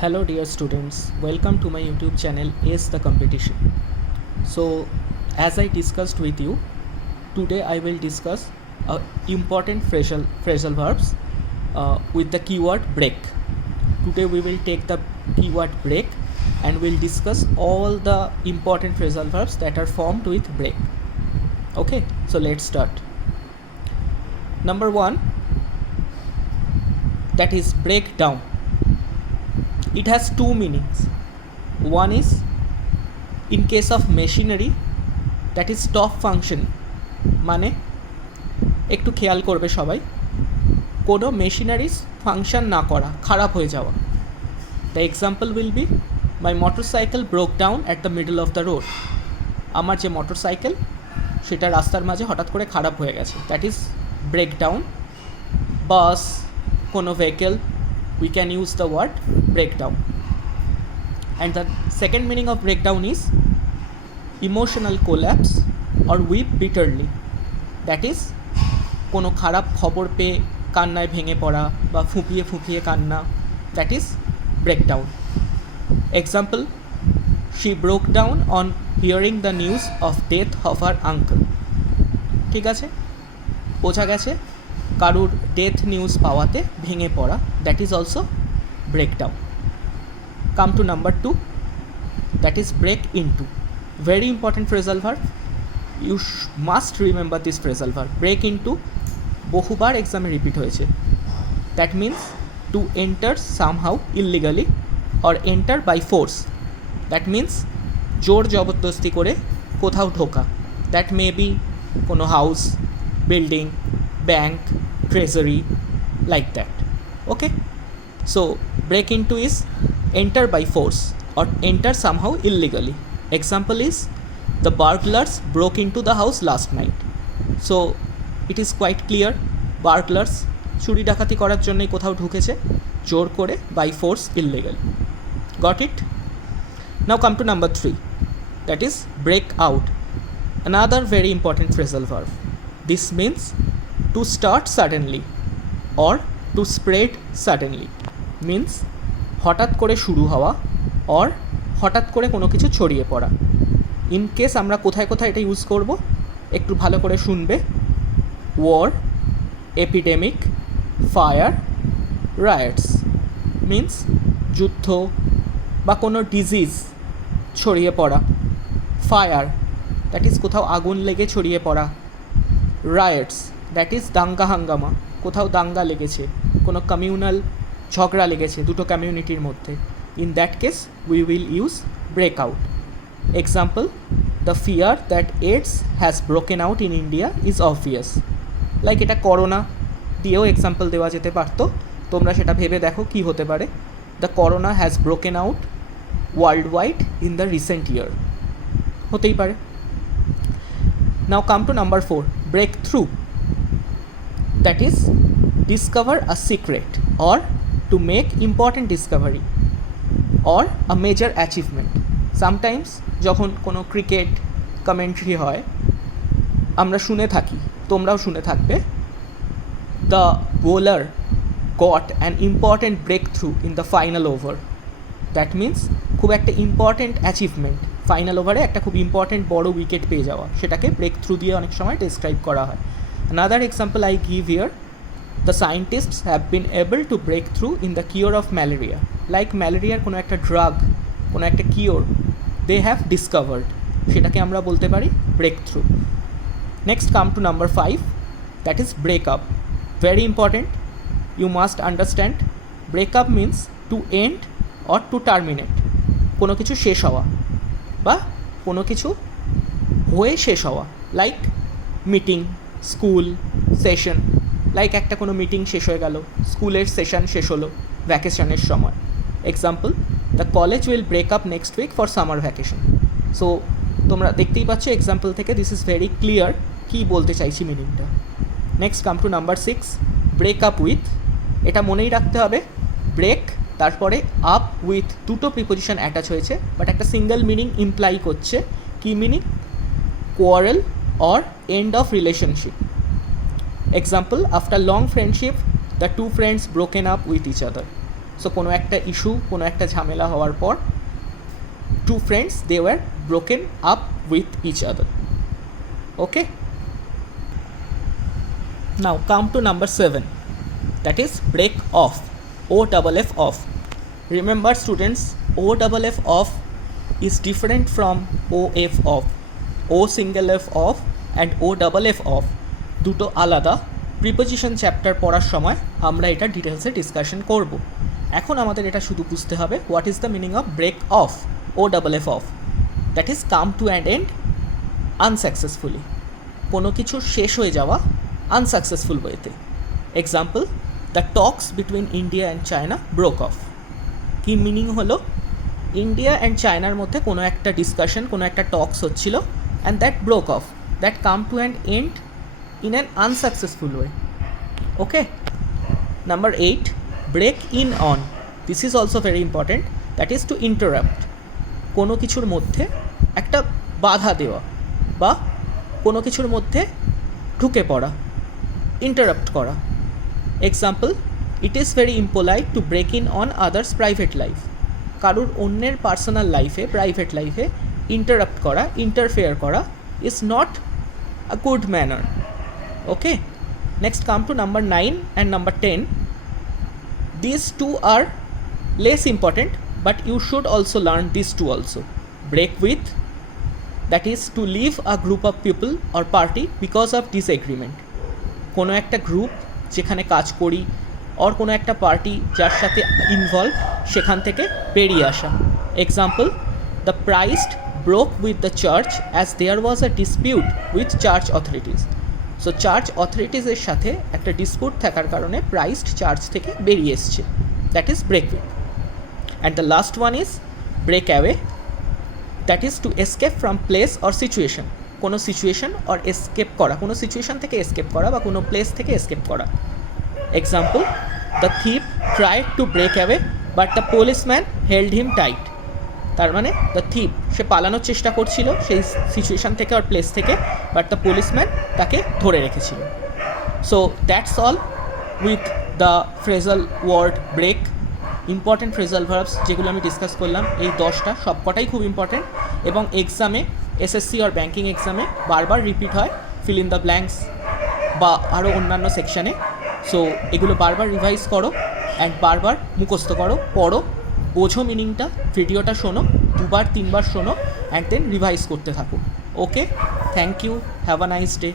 Hello dear students, welcome to my YouTube channel Ace the Competition. So as I discussed with you, today I will discuss important phrasal verbs with the keyword break. Today we will take the keyword break and we'll discuss all the important phrasal verbs that are formed with break. Okay, so let's start. Number 1, that is break down. It has two meanings. One is in case of machinery, that is stop function, মানে একটু খেয়াল করবে সবাই, কোনো machineries function না করা, খারাপ হয়ে যাওয়া। The example will be my motorcycle broke down at the middle of the road. আমার যে মোটরসাইকেল সেটা রাস্তার মাঝে হঠাৎ করে খারাপ হয়ে গেছে, দ্যাট ইজ ব্রেক ডাউন। বাস, কোনো vehicle, we can use the word breakdown. And the second meaning of breakdown is emotional collapse or weep bitterly. That is কোনো খারাপ খবর পেয়ে কান্নায় ভেঙে পড়া বা ফুঁপিয়ে ফুঁপিয়ে কান্না, that is breakdown. Example, she broke down on hearing the news of death of her uncle. ঠিক আছে, বোঝা গেছে কারুর ডেথ নিউজ পাওয়াতে ভেঙে পড়া, that is also breakdown. Come to number 2, that is break into. Very important phrasal verb, you must remember this phrasal verb. Break into বহুবার এক্সামে রিপিট হয়েছে। That means to enter somehow illegally or enter by force. That means জোর জবরদস্তি করে কোথাও ঢোকা। That may be কোনো house, building, bank, treasury, like that. Okay, so break into is enter by force or enter somehow illegally. Example is the burglars broke into the house last night. So it is quite clear, burglars চুরি ডাকাতি করার জন্যই কোথাও ঢুকেছে জোর করে, by force, illegal. Got it? Now come to number 3, that is break out. Another very important phrasal verb. This means to start suddenly or to spread suddenly, means হঠাৎ করে শুরু হওয়া or হঠাৎ করে কোনো কিছু ছড়িয়ে পড়া। ইন কেস আমরা কোথায় কোথায় এটা ইউজ করব একটু ভালো করে শুনবে। War, epidemic, fire, riots, means যুদ্ধ বা কোনো ডিজিজ ছড়িয়ে পড়া। ফায়ার, দ্যাট ইজ কোথাও আগুন লেগে ছড়িয়ে পড়া। রায়টস, দ্যাট ইজ দাঙ্গা হাঙ্গামা, কোথাও দাঙ্গা লেগেছে, কোনো কমিউনাল ঝগড়া লেগেছে দুটো কমিউনিটির মধ্যে। In that case we will use break out. Example, the fear that AIDS has broken out in India is obvious. Like এটা করোনা দিয়েও এক্সাম্পল দেওয়া যেতে পারতো, তোমরা সেটা ভেবে দেখো কী হতে পারে। The corona has broken out world wide in the recent year, হতেই পারে। Now come to number 4, break through. That is discover a secret or to make important discovery or a major achievement. Sometimes যখন কোনো cricket commentary হয় আমরা শুনে থাকি, তোমরাও শুনে থাকবে, the bowler got an important breakthrough in the final over. That means খুব একটা ইম্পর্ট্যান্ট অ্যাচিভমেন্ট, ফাইনাল ওভারে একটা খুব ইম্পর্ট্যান্ট বড় উইকেট পেয়ে যাওয়া, সেটাকে ব্রেক থ্রু দিয়ে অনেক সময় ডেসক্রাইব করা হয়। Another example I give here, the scientists have been able to break through in the cure of malaria. Like malaria কোনো একটা ড্রাগ, কোনো একটা কিওর they have discovered, সেটাকে আমরা বলতে পারি break through. Next come to number 5, that is break up. Very important, you must understand break up means to end or to terminate, কোনো কিছু শেষ হওয়া বা কোনো কিছু হয়ে শেষ হওয়া। Like meeting, school, session. Like একটা কোনো মিটিং শেষ হয়ে গেল, স্কুলের সেশন শেষ হলো ভ্যাকেশনের সময়। Example, the college will break up next week for summer vacation. So তোমরা দেখতেই পাচ্ছ এক্সাম্পল থেকে দিস ইজ ভেরি ক্লিয়ার কী বলতে চাইছি মিনিংটা। Next come to number 6, break up with. এটা মনেই রাখতে হবে, ব্রেক তারপরে আপ উইথ দুটো প্রিপোজিশন অ্যাটাচ হয়েছে, বাট একটা সিঙ্গেল মিনিং ইমপ্লাই করছে। কী meaning? Quarrel or end of relationship. Example, after long friendship, the two friends broken up with each other. So কোনো একটা ইস্যু, কোনো একটা ঝামেলা হওয়ার পর two friends, they were broken up with each other. Okay, now come to number 7, that is break off. OFF off. Remember students, OFF off is different from OF off. O single F off and OFF off দুটো আলাদা। Preposition chapter পড়ার সময় আমরা এটা ডিটেলসে discussion করব। এখন আমাদের এটা শুধু বুঝতে হবে what is the meaning of break off. OFF off, that is come to an end unsuccessfully, কোনো কিছু শেষ হয়ে যাওয়া আনসাকসেসফুল ওয়েতে। Example, the talks between India and China broke off. কি মিনিং হলো, ইন্ডিয়া অ্যান্ড চায়নার মধ্যে কোনো একটা ডিসকাশন, কোনো একটা টক্স হচ্ছিল, and that broke off, that come to an end in an unsuccessful way. Okay, number 8, break in on. This is also very important, that is to interrupt. কোনো কিছুর মধ্যে একটা বাধা দেওয়া বা কোনো কিছুর মধ্যে ঢুকে পড়া, ইন্টারাপ্ট করা। Example, it is very impolite to break in on others private life. কারোর অন্যের পার্সোনাল লাইফে, প্রাইভেট লাইফে ইন্টারাপ্ট করা, ইন্টারফেয়ার করা is not a good manner. Okay, next come to number 9 and number 10. These two are less important, but you should also learn these two also. Break with, that is to leave a group of people or party because of disagreement. কোনো একটা group যেখানে কাজ করি or কোনো একটা party যার সাথে involve, সেখান থেকে বেরিয়ে আসা। Example, the priest broke with the church as there was a dispute with church authorities. So church অথরিটিসের সাথে একটা ডিসপিউট থাকার কারণে প্রাইস্ট চার্চ থেকে বেরিয়ে এসছে, that is break with. And the last one is break away, that is to escape from place or situation. কোনো situation or escape করা, কোনো সিচুয়েশন থেকে এসকেপ করা বা কোনো প্লেস থেকে এসকেপ করা। Example, the thief tried to break away but the policeman held him tight. তার মানে দ্য থিপ, সে পালানোর চেষ্টা করছিল সেই সিচুয়েশান থেকে আর প্লেস থেকে, বাট দ্য পুলিশম্যান তাকে ধরে রেখেছিল। So that's all with the phrasal word break. Important phrasal verbs যেগুলো আমি ডিসকাস করলাম, এই 10টা সবকটাই খুব ইম্পর্টেন্ট এবং এক্সামে, এসএসসি আর ব্যাঙ্কিং এক্সামে বারবার রিপিট হয়, ফিল ইন দ্য ব্ল্যাঙ্কস বা আরও অন্যান্য সেকশানে। সো এগুলো বারবার রিভাইজ করো অ্যান্ড বারবার মুখস্থ করো, পড়ো, বোঝো মিনিংটা, ভিডিওটা শোনো, 2-3 বার শোনো অ্যান্ড দেন রিভাইজ করতে থাকো। Okay, thank you, have a nice day.